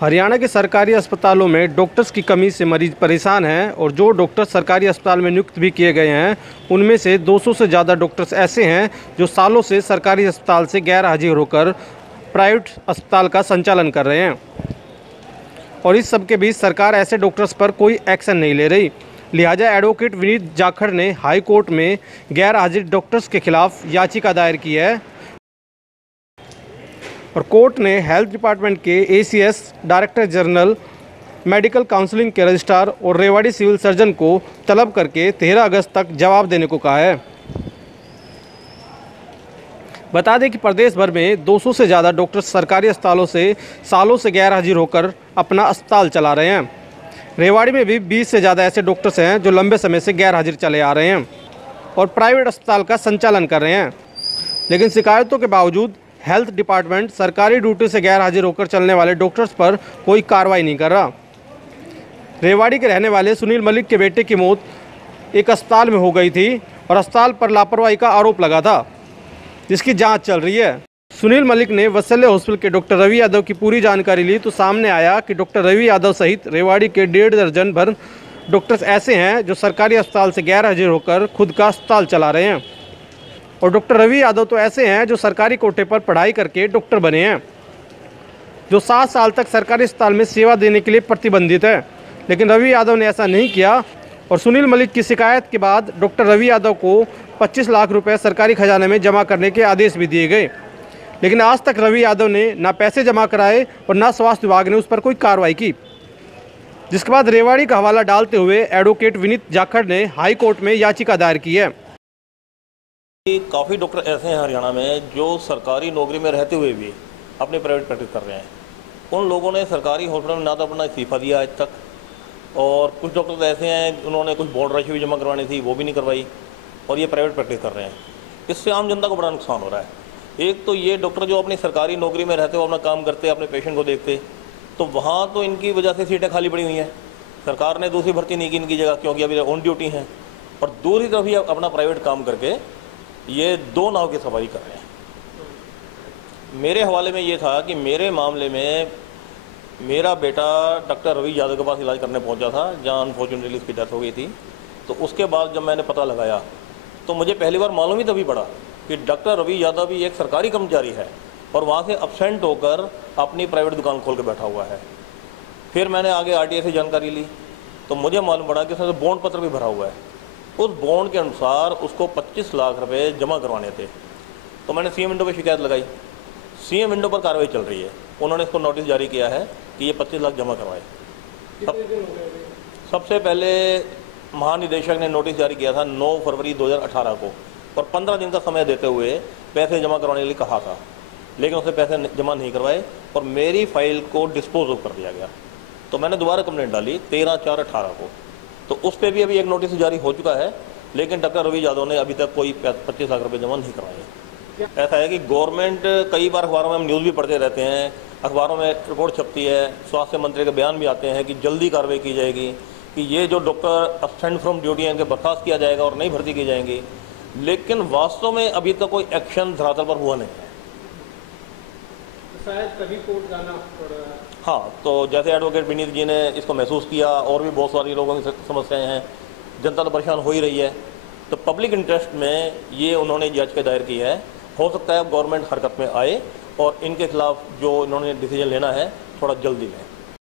हरियाणा के सरकारी अस्पतालों में डॉक्टर्स की कमी से मरीज परेशान हैं और जो डॉक्टर सरकारी अस्पताल में नियुक्त भी किए गए हैं उनमें से 200 से ज़्यादा डॉक्टर्स ऐसे हैं जो सालों से सरकारी अस्पताल से गैर हाजिर होकर प्राइवेट अस्पताल का संचालन कर रहे हैं और इस सब के बीच सरकार ऐसे डॉक्टर्स पर कोई एक्शन नहीं ले रही। लिहाजा एडवोकेट विनीत जाखड़ ने हाई कोर्ट में गैर हाजिर डॉक्टर्स के खिलाफ याचिका दायर की है और कोर्ट ने हेल्थ डिपार्टमेंट के ACS, director general, medical counselling के रजिस्ट्रार और रेवाड़ी सिविल सर्जन को तलब करके 13 अगस्त तक जवाब देने को कहा है। बता दें कि प्रदेश भर में 200 से ज़्यादा डॉक्टर सरकारी अस्पतालों से सालों से गैर हाजिर होकर अपना अस्पताल चला रहे हैं। रेवाड़ी में भी 20 से ज़्यादा ऐसे डॉक्टर्स हैं जो लंबे समय से गैर हाजिर चले आ रहे हैं और प्राइवेट अस्पताल का संचालन कर रहे हैं, लेकिन शिकायतों के बावजूद हेल्थ डिपार्टमेंट सरकारी ड्यूटी से गैर हाजिर होकर चलने वाले डॉक्टर्स पर कोई कार्रवाई नहीं कर रहा। रेवाड़ी के रहने वाले सुनील मलिक के बेटे की मौत एक अस्पताल में हो गई थी और अस्पताल पर लापरवाही का आरोप लगा था, जिसकी जांच चल रही है। सुनील मलिक ने वत्सल्य हॉस्पिटल के डॉक्टर रवि यादव की पूरी जानकारी ली तो सामने आया कि डॉक्टर रवि यादव सहित रेवाड़ी के 1.5 दर्जन भर डॉक्टर्स ऐसे हैं जो सरकारी अस्पताल से गैर हाजिर होकर खुद का अस्पताल चला रहे हैं और डॉक्टर रवि यादव तो ऐसे हैं जो सरकारी कोटे पर पढ़ाई करके डॉक्टर बने हैं, जो 7 साल तक सरकारी अस्पताल में सेवा देने के लिए प्रतिबंधित है, लेकिन रवि यादव ने ऐसा नहीं किया और सुनील मलिक की शिकायत के बाद डॉक्टर रवि यादव को 25 लाख रुपए सरकारी खजाने में जमा करने के आदेश भी दिए गए, लेकिन आज तक रवि यादव ने ना पैसे जमा कराए और ना स्वास्थ्य विभाग ने उस पर कोई कार्रवाई की। जिसके बाद रेवाड़ी का हवाला डालते हुए एडवोकेट विनीत जाखड़ ने हाई कोर्ट में याचिका दायर की है। काफ़ी डॉक्टर ऐसे हैं हरियाणा में जो सरकारी नौकरी में रहते हुए भी अपनी प्राइवेट प्रैक्टिस कर रहे हैं। उन लोगों ने सरकारी हॉस्पिटल में ना तो अपना इस्तीफा दिया आज तक, और कुछ डॉक्टर ऐसे हैं उन्होंने कुछ बॉन्ड राशि भी जमा करवानी थी वो भी नहीं करवाई और ये प्राइवेट प्रैक्टिस कर रहे हैं। इससे आम जनता को बड़ा नुकसान हो रहा है। एक तो ये डॉक्टर जो अपनी सरकारी नौकरी में रहते हुए अपना काम करते, अपने पेशेंट को देखते, तो वहाँ तो इनकी वजह से सीटें खाली पड़ी हुई हैं। सरकार ने दूसरी भर्ती नहीं की इनकी जगह, क्योंकि अभी ऑन ड्यूटी हैं, और दूसरी तरफ ही अपना प्राइवेट काम करके ये 2 नाव की सवारी कर रहे हैं। मेरे हवाले में ये था कि मेरे मामले में मेरा बेटा डॉक्टर रवि यादव के पास इलाज करने पहुंचा था, जहां अनफॉर्चुनेटली उसकी डेथ हो गई थी। तो उसके बाद जब मैंने पता लगाया तो मुझे पहली बार मालूम ही तभी पड़ा कि डॉक्टर रवि यादव भी एक सरकारी कर्मचारी है और वहाँ से अब्सेंट होकर अपनी प्राइवेट दुकान खोल के बैठा हुआ है। फिर मैंने आगे आरटीआई से जानकारी ली तो मुझे मालूम पड़ा कि उसने बॉन्ड पत्र भी भरा हुआ है। उस बॉन्ड के अनुसार उसको 25 लाख रुपए जमा करवाने थे। तो मैंने सीएम विंडो पर शिकायत लगाई। सीएम विंडो पर कार्रवाई चल रही है। उन्होंने इसको नोटिस जारी किया है कि ये 25 लाख जमा करवाए। सबसे पहले महानिदेशक ने नोटिस जारी किया था 9 फरवरी 2018 को, और 15 दिन का समय देते हुए पैसे जमा करवाने के लिए कहा था, लेकिन उसने पैसे जमा नहीं करवाए और मेरी फाइल को डिस्पोज ऑफ कर दिया गया। तो मैंने दोबारा कंप्लेंट डाली 13/4/18 को, तो उस पर भी अभी एक नोटिस जारी हो चुका है, लेकिन डॉक्टर रवि यादव ने अभी तक कोई 25 लाख रुपए जमा नहीं करवाए। ऐसा है कि गवर्नमेंट, कई बार अखबारों में हम न्यूज़ भी पढ़ते रहते हैं, अखबारों में रिपोर्ट छपती है, स्वास्थ्य मंत्री के बयान भी आते हैं कि जल्दी कार्रवाई की जाएगी, कि ये जो डॉक्टर अब्सेंट फ्रॉम ड्यूटी हैं इनके बर्खास्त किया जाएगा और नई भर्ती की जाएंगी, लेकिन वास्तव में अभी तक कोई एक्शन धरातल पर हुआ नहीं है। शायद तभी कोर्ट जाना पड़ रहा है। हाँ, तो जैसे एडवोकेट विनीत जी ने इसको महसूस किया, और भी बहुत सारी लोगों की समस्याएं हैं, जनता तो परेशान हो ही रही है, तो पब्लिक इंटरेस्ट में ये उन्होंने याचिका दायर की है। हो सकता है गवर्नमेंट हरकत में आए और इनके खिलाफ जो इन्होंने डिसीजन लेना है थोड़ा जल्दी लें।